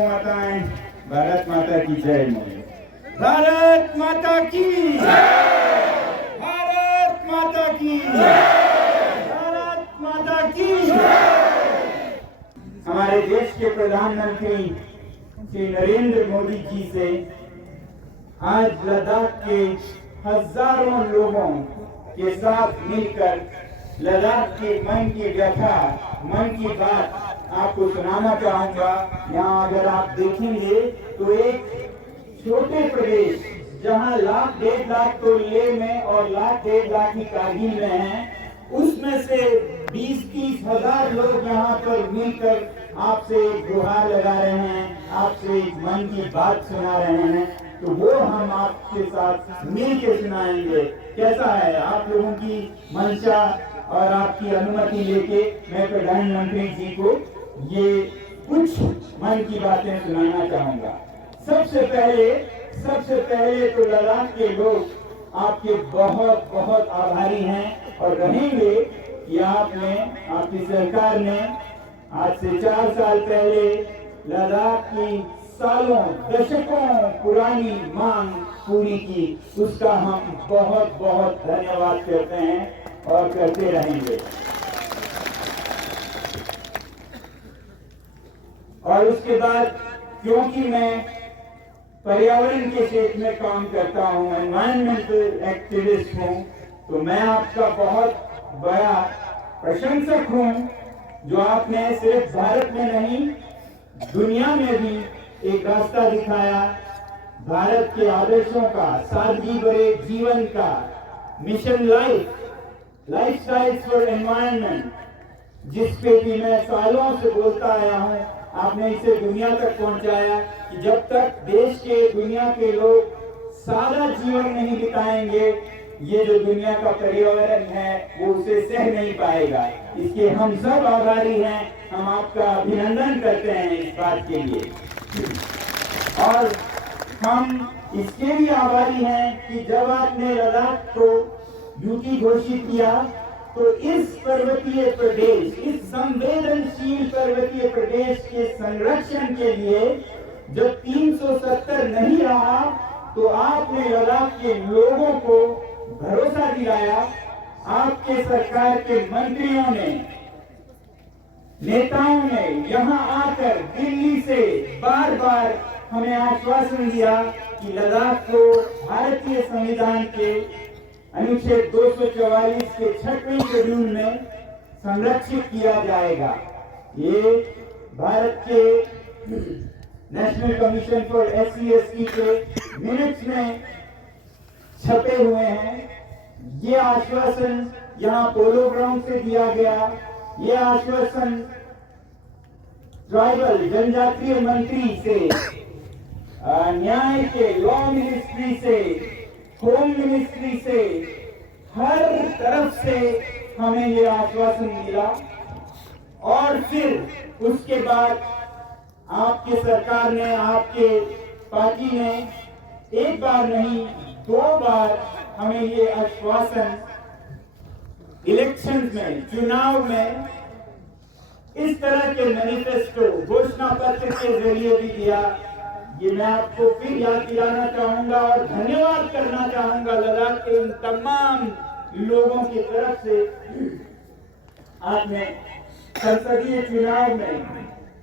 गौ माताएं, भारत माता की जय। भारत माता की जय, भारत माता की जय, भारत माता की जय। हमारे देश के प्रधानमंत्री श्री नरेंद्र मोदी जी से आज लद्दाख के हजारों लोगों के साथ मिलकर लद्दाख के मन की व्यथा, मन की बात आपको सुनाना चाहूंगा। यहाँ अगर आप देखेंगे तो एक छोटे प्रदेश जहाँ 1,00,000-1,50,000 तो लेह में और 1,00,000-1,50,000 ही कारगिल में हैं, उसमें से 20-30 हजार लोग यहाँ पर मिलकर आपसे गुहार लगा रहे हैं, आपसे मन की बात सुना रहे हैं। तो वो हम आपके साथ मिल के सुनाएंगे। कैसा है? आप लोगों की मंशा और आपकी अनुमति लेके मैं प्रधानमंत्री जी को ये कुछ मन की बातें सुनाना चाहूंगा। सबसे पहले तो लद्दाख के लोग आपके बहुत बहुत आभारी हैं और रहेंगे कि आपने, आपकी सरकार ने आज से 4 साल पहले लद्दाख की सालों दशकों पुरानी मांग पूरी की। उसका हम बहुत बहुत धन्यवाद करते हैं और करते रहेंगे। और उसके बाद क्योंकि मैं पर्यावरण के क्षेत्र में काम करता हूँ, एनवायरमेंटल एक्टिविस्ट हूँ, तो मैं आपका बहुत बड़ा प्रशंसक हूँ जो आपने सिर्फ भारत में नहीं दुनिया में भी एक रास्ता दिखाया भारत के आदर्शों का, सादगी भरे जीवन का, मिशन लाइफस्टाइल फॉर एनवायरनमेंट, जिसपे कि मैं सालों से बोलता आया हूँ। आपने इसे दुनिया तक पहुंचाया कि जब तक देश के, दुनिया के लोग सादा जीवन नहीं बिताएंगे, ये जो दुनिया का पर्यावरण है वो उसे सह नहीं पाएगा। इसके हम सब आभारी हैं, हम आपका अभिनंदन करते हैं इस बात के लिए। और हम इसके भी आभारी हैं कि जब आपने लद्दाख को यूटी घोषित किया तो इस पर्वतीय प्रदेश, इस संवेदनशील पर्वतीय प्रदेश के संरक्षण के लिए जब 370 नहीं रहा तो आपने लद्दाख के लोगों को भरोसा दिलाया। आपके सरकार के मंत्रियों ने, नेताओं ने यहाँ आकर दिल्ली से बार बार हमें आश्वासन दिया कि लद्दाख को भारतीय संविधान के अनुच्छेद 244 के 6वें शेड्यूल में संरक्षित किया जाएगा। ये भारत के नेशनल कमीशन फॉर SC/ST के मिनट्स में छपे हुए हैं। ये आश्वासन यहाँ पोलो ग्राउंड से दिया गया। ये आश्वासन ट्राइबल जनजातीय मंत्री से, न्याय के लॉ मिनिस्ट्री से, होम मिनिस्ट्री से, हर तरफ से हमें ये आश्वासन मिला। और फिर उसके बाद आपके सरकार ने, आपके पार्टी ने एक बार नहीं 2 बार हमें ये आश्वासन इलेक्शन में, चुनाव में इस तरह के मैनिफेस्टो, घोषणा पत्र के जरिए भी दिया। ये मैं आपको फिर याद दिलाना चाहूंगा और धन्यवाद करना चाहूंगा लद्दाख के उन तमाम लोगों की तरफ से। आपने संसदीय चुनाव में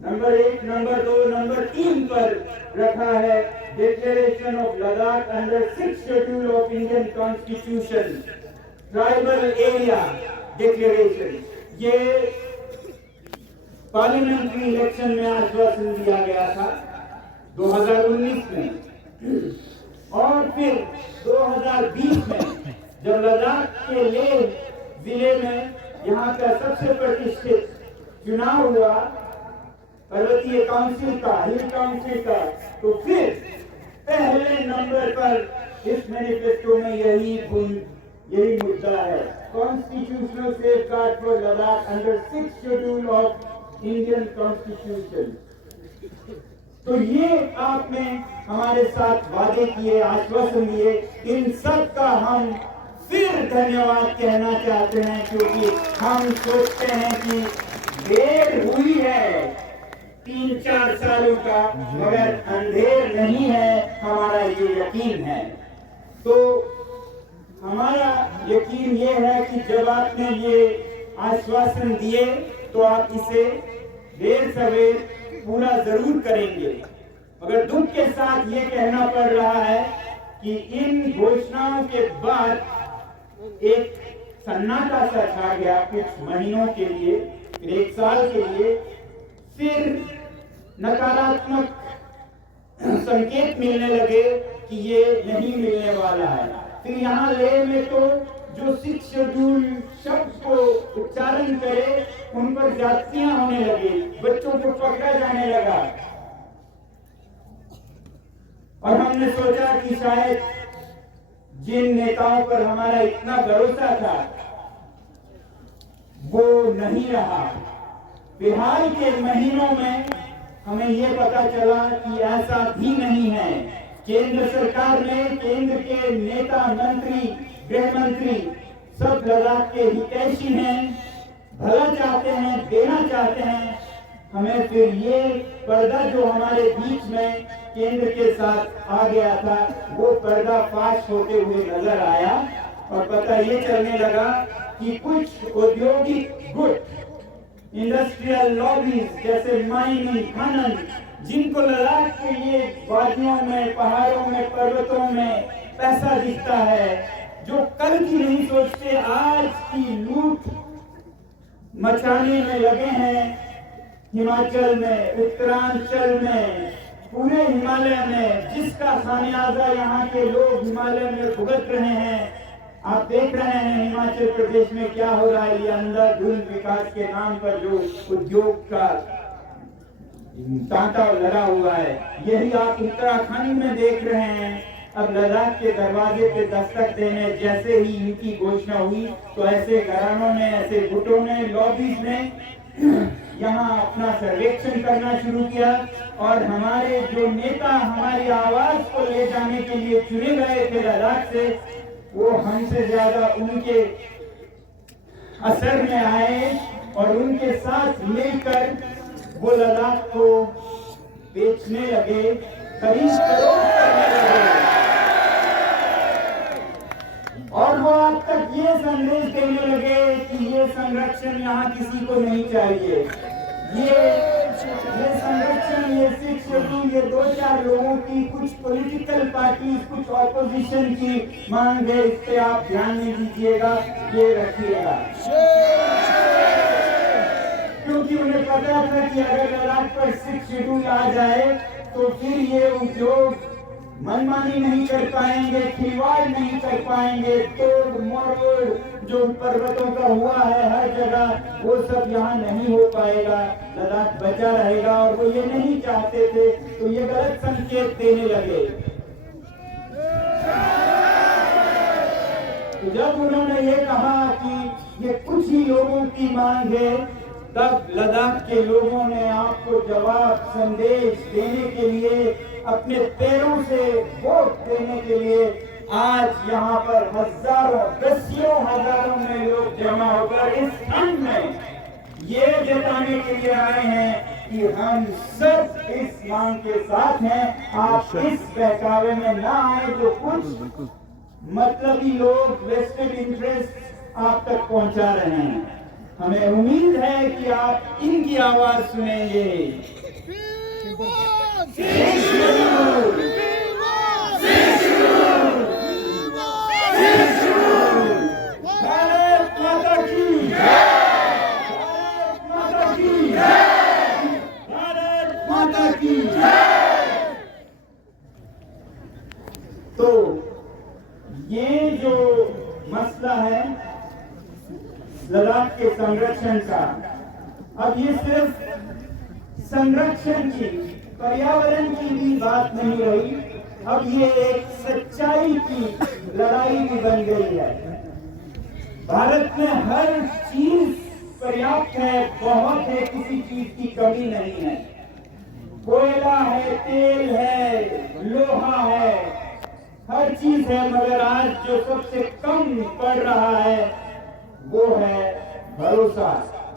नंबर 1, नंबर 2, नंबर 3 पर रखा है declaration of Ladakh under 6th schedule of Indian constitution, tribal area declaration. ये पार्लियामेंट्री इलेक्शन में आश्वासन दिया गया था 2019 में। और फिर 2020 में जब लद्दाख के लेह जिले में यहाँ का सबसे प्रतिष्ठित चुनाव हुआ पर्वतीय काउंसिल का, हिल काउंसिल का, तो फिर पहले नंबर पर इस मैनिफेस्टो में यही मुद्दा है, constitutional safeguard for Ladakh under 6th schedule of Indian constitution. तो ये आपने हमारे साथ वादे किए, आश्वासन दिए, इन सब का हम फिर धन्यवाद कहना चाहते हैं, क्योंकि हम सोचते हैं कि देर हुई है, 3-4 सालों का, मगर अंधेर नहीं है, हमारा ये यकीन है। तो हमारा यकीन ये है कि जब आपने ये आश्वासन दिए तो आप इसे देर सवेर पूरा जरूर करेंगे। मगर दुख के साथ ये कहना पड़ रहा है कि इन घोषणाओं के बाद एक सन्नाटा सा छा गया कुछ महीनों के लिए, फिर 1 साल के लिए, फिर नकारात्मक संकेत मिलने लगे कि ये नहीं मिलने वाला है। फिर यहाँ लेह में तो जो 6 शेड्यूल शब्द को उच्चारण करे उन पर जातियां होने लगी, बच्चों को पकड़ा जाने लगा। और हमने सोचा कि शायद जिन नेताओं पर हमारा इतना भरोसा था वो नहीं रहा। फिलहाल के महीनों में हमें ये पता चला कि ऐसा भी नहीं है। केंद्र सरकार ने, केंद्र के नेता, मंत्री, गृह मंत्री सब लद्दाख के हितैषी हैं, भला चाहते हैं, देना चाहते हैं। हमें फिर ये पर्दा जो हमारे बीच में केंद्र के साथ आ गया था वो पर्दा फाश होते हुए नजर आया और पता ये चलने लगा कि कुछ औद्योगिक गुट, इंडस्ट्रियल लॉबीज जैसे माइनिंग, खनन, जिनको लद्दाख के ये वादियों में, पहाड़ों में, पर्वतों में पैसा दिखता है, जो कल की नहीं सोचते आज की लूट मचाने में लगे हैं। हिमाचल में, उत्तरांचल में, पूरे हिमालय में, जिसका खामियाजा यहाँ के लोग हिमालय में भुगत रहे हैं। आप देख रहे हैं हिमाचल प्रदेश में क्या हो रहा है। ये अंधाधुंध विकास के नाम पर जो उद्योग का तांता लगा हुआ है, यही आप उत्तराखंड में देख रहे हैं। अब लद्दाख के दरवाजे पे दस्तक देने जैसे ही इनकी घोषणा हुई तो ऐसे घरानों ने, ऐसे गुटों ने, लॉबीज ने यहाँ अपना सर्वेक्षण करना शुरू किया और हमारे जो नेता हमारी आवाज को ले जाने के लिए चुने गए थे लद्दाख से, वो हमसे ज्यादा उनके असर में आए और उनके साथ मिलकर वो लद्दाख को बेचने लगे, खरीद फरोख्त करने लगे। और वो अब तक ये संदेश देने लगे कि ये संरक्षण यहाँ किसी को नहीं चाहिए। ये संरक्षण, ये 6 शेड्यूल, ये 2-4 लोगों की, कुछ पॉलिटिकल पार्टी, कुछ ऑपोजिशन की मांग है। इस पे आप ध्यान नहीं दीजिएगा, ये रखिएगा। क्योंकि उन्हें पता था कि अगर लद्दाख पर 6 शेड्यूल आ जाए तो फिर ये उद्योग मनमानी नहीं कर पाएंगे, खिलवाड़ नहीं कर पाएंगे। तोड़ मरोड़ जो पर्वतों का हुआ है हर जगह, वो सब यहाँ नहीं हो पाएगा। लद्दाख बचा रहेगा और वो ये नहीं चाहते थे, तो ये गलत संकेत देने लगे। तो जब उन्होंने ये कहा कि ये कुछ ही लोगों की मांग है, तब लद्दाख के लोगों ने आपको जवाब, संदेश देने के लिए, अपने पैरों से वोट देने के लिए आज यहाँ पर हजारों, दसियों हजारों में लोग जमा होकर इस ठंड में ये जताने के लिए आए हैं कि हम सब इस मांग के साथ हैं। आप इस बहकावे में ना आए जो कुछ मतलबी लोग वेस्टेड इंटरेस्ट आप तक पहुंचा रहे हैं। हमें उम्मीद है कि आप इनकी आवाज सुनेंगे। भारत माता की जय! भारत माता की जय! भारत माता की जय! तो ये जो मसला है लद्दाख के संरक्षण का, अब ये सिर्फ संरक्षण की, पर्यावरण की भी बात नहीं रही, अब ये एक सच्चाई की लड़ाई भी बन गई है। भारत में हर चीज पर्याप्त है, बहुत है, किसी चीज की कमी नहीं है। कोयला है, तेल है, लोहा है, हर चीज है, मगर आज जो सबसे कम पड़ रहा है वो है भरोसा,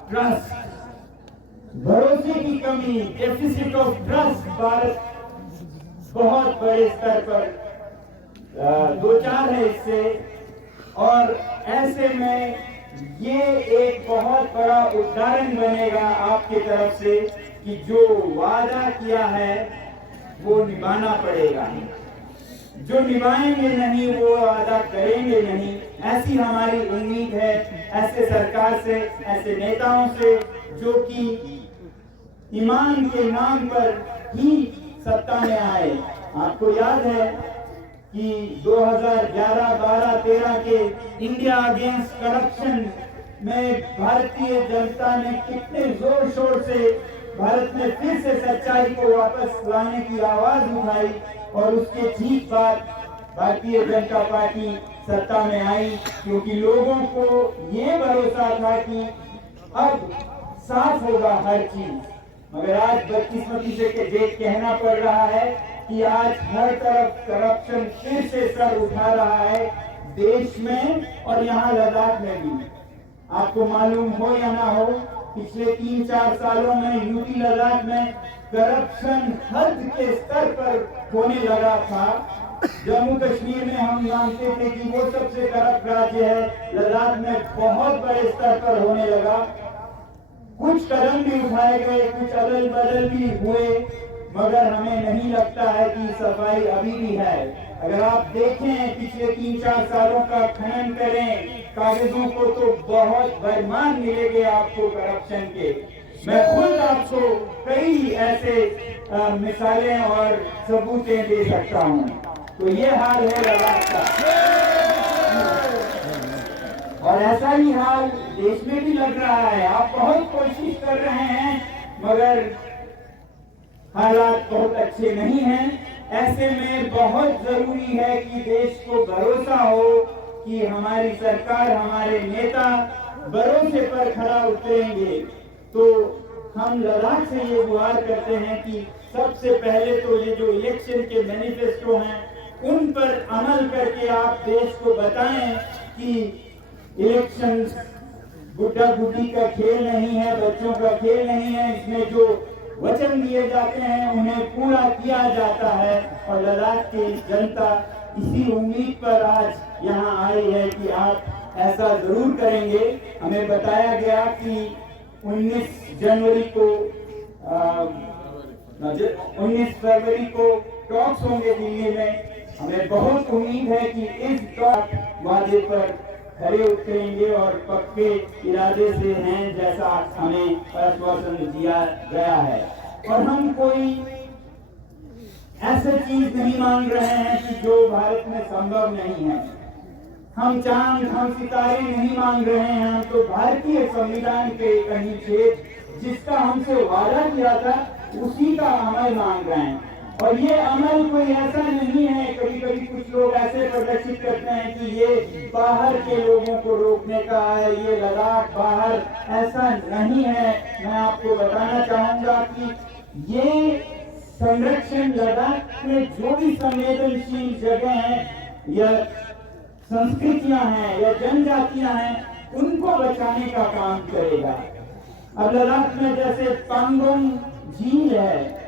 ट्रस्ट। भरोसे की कमी, डेफिसिट ऑफ ट्रस्ट भारत बहुत बड़े स्तर पर दो चार है इससे। और ऐसे में ये एक बहुत बड़ा उदाहरण बनेगा आपके तरफ से कि जो वादा किया है वो निभाना पड़ेगा। जो निभाएंगे नहीं वो वादा करेंगे नहीं, ऐसी हमारी उम्मीद है ऐसे सरकार से, ऐसे नेताओं से जो कि ईमान के नाम पर ही सत्ता में आए। आपको याद है कि 2011, 12, 13 के इंडिया अगेंस्ट करप्शन में भारतीय जनता ने कितने जोर शोर से भारत में फिर से सच्चाई को वापस लाने की आवाज उठाई और उसके ठीक बाद भारतीय जनता पार्टी सत्ता में आई, क्योंकि लोगों को ये भरोसा था कि अब साफ होगा हर चीज। मगर आज बदकिस्मती से देख कहना पड़ रहा है कि आज हर तरफ करप्शन फिर से सर उठा रहा है देश में और यहाँ लद्दाख में भी। आपको मालूम हो या ना हो, पिछले 3-4 सालों में यूपी लद्दाख में करप्शन हद के स्तर पर होने लगा था। जम्मू कश्मीर में हम जानते थे कि वो सबसे करप्ट राज्य है, लद्दाख में बहुत बड़े स्तर पर होने लगा। कुछ कदम भी उठाए गए, कुछ अदल बदल भी हुए, मगर हमें नहीं लगता है कि सफाई अभी भी है। अगर आप देखें पिछले 3-4 सालों का खनन करें कागजों को तो बहुत बरमान मिलेंगे आपको करप्शन के। मैं खुद आपको कई ऐसे मिसालें और सबूतें दे सकता हूं। तो ये हाल है लद्दाख का और ऐसा ही हाल देश में भी लग रहा है। आप बहुत कोशिश कर रहे हैं मगर हालात बहुत अच्छे नहीं हैं। ऐसे में बहुत जरूरी है कि देश को भरोसा हो कि हमारी सरकार, हमारे नेता भरोसे पर खड़ा उतरेंगे। तो हम लद्दाख से ये गुहार करते हैं कि सबसे पहले तो ये जो इलेक्शन के मैनिफेस्टो हैं उन पर अमल करके आप देश को बताएं कि इलेक्शन गुड्डा गुड्डी का खेल नहीं है, बच्चों का खेल नहीं है। इसमें जो वचन दिए जाते हैं उन्हें पूरा किया जाता है और लद्दाख की जनता इसी उम्मीद पर आज यहाँ आई है कि आप ऐसा जरूर करेंगे। हमें बताया गया कि 19 फरवरी को टॉक्स होंगे दिल्ली में। हमें बहुत उम्मीद है कि इस टॉक वादे पर खड़े उतरेंगे और पक्के इरादे से हैं जैसा हमें आश्वासन दिया गया है। और हम कोई ऐसी चीज नहीं मांग रहे हैं कि जो भारत में संभव नहीं है। हम चांद, हम सितारे नहीं मांग रहे हैं। हम तो भारतीय संविधान के अनुच्छेद जिसका हमसे वादा किया था उसी का अमल मांग रहे हैं। और ये अमल कोई ऐसा नहीं है, कभी कभी कुछ लोग ऐसे प्रदर्शित करते हैं कि ये बाहर के लोगों को रोकने का है, ये लद्दाख बाहर, ऐसा नहीं है। मैं आपको बताना चाहूंगा कि ये संरक्षण लद्दाख में जो भी संवेदनशील जगह है या संस्कृतियां हैं या जनजातियां हैं उनको बचाने का काम करेगा। अब लद्दाख में जैसे पांगोंग झील है,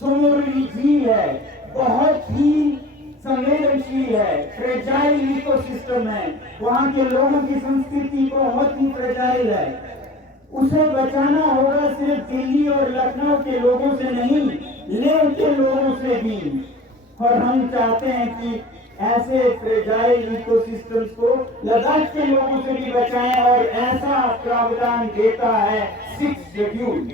सोमोरी झील है, बहुत ही संवेदनशील है, फ्रेजाइल इकोसिस्टम है। वहाँ के लोगों की संस्कृति बहुत ही फ्रेजाइल है। उसे बचाना होगा सिर्फ दिल्ली और लखनऊ के लोगों से नहीं, लेह के लोगों से भी। और हम चाहते हैं कि ऐसे फ्रेजाइल इकोसिस्टम्स को लद्दाख के लोगों से भी बचाएं और ऐसा प्रावधान देता है 6th शेड्यूल।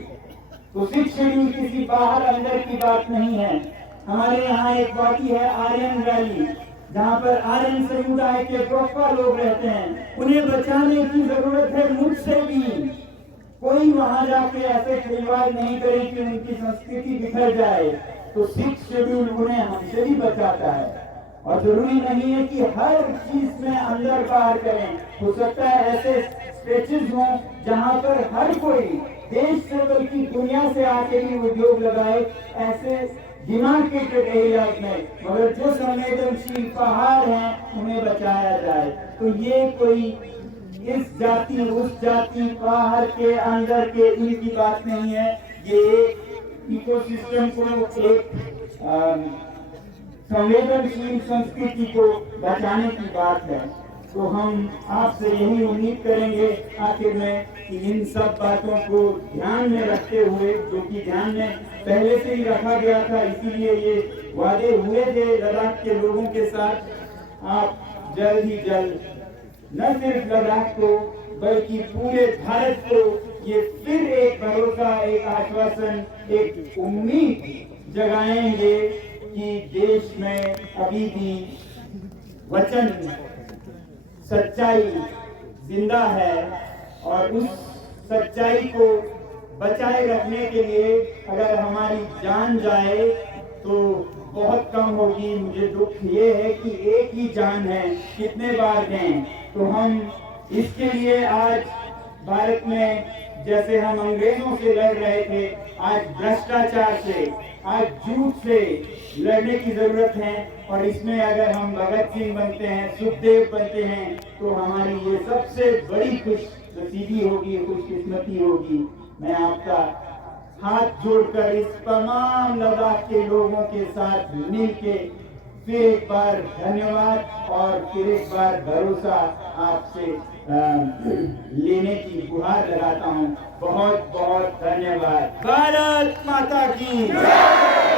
तो 6th शेड्यूल किसी बाहर अंदर की बात नहीं है। हमारे यहाँ एक वादी है आर्यन वैली, जहाँ पर आर्यन समुदाय के गोपा लोग रहते हैं। उन्हें बचाने की जरूरत है मुझसे भी। कोई वहां जाके ऐसे खिलवाड़ नहीं करे कि उनकी संस्कृति बिखर जाए। तो 6th शेड्यूल उन्हें हमसे भी बचाता है। और जरूरी नहीं है कि हर चीज में अंदर बाहर करें। हो सकता है ऐसे स्ट्रेचेस हों जहां पर हर कोई देश से बल्कि दुनिया से आके भी उद्योग लगाए, ऐसे डिमार्केटेड एरियाज में। मगर जो संवेदनशील पहाड़ हैं उन्हें बचाया जाए। तो ये कोई इस जाति उस जाति बाहर के अंदर के इनकी बात नहीं है। ये इकोसिस्टम को एक संवेदनशील संस्कृति को बचाने की बात है। तो हम आपसे यही उम्मीद करेंगे आखिर में कि इन सब बातों को ध्यान में रखते हुए, जो कि ध्यान में पहले से ही रखा गया था, इसीलिए ये वादे हुए थे लद्दाख के लोगों के साथ, आप जल्द ही जल्द न सिर्फ लद्दाख को बल्कि पूरे भारत को ये फिर एक भरोसा, एक आश्वासन, एक उम्मीद जगाएंगे कि देश में अभी भी वचन, सच्चाई जिंदा है और उस सच्चाई को बचाए रखने के लिए अगर हमारी जान जाए तो बहुत कम होगी। मुझे दुख ये है कि एक ही जान है, कितने बार दें। तो हम इसके लिए आज भारत में जैसे हम अंग्रेजों से लड़ रहे थे, आज भ्रष्टाचार से, आज झूठ से लड़ने की जरूरत है। और इसमें अगर हम भगत सिंह बनते हैं, सुखदेव बनते हैं, तो हमारी ये सबसे बड़ी खुशनसीबी होगी, खुशकिस्मती होगी। मैं आपका हाथ जोड़कर इस तमाम लद्दाख के लोगों के साथ मिलके फिर एक बार धन्यवाद और फिर एक बार भरोसा आपसे लेने की गुहार लगाता हूँ। बहुत बहुत धन्यवाद। भारत माता की जय।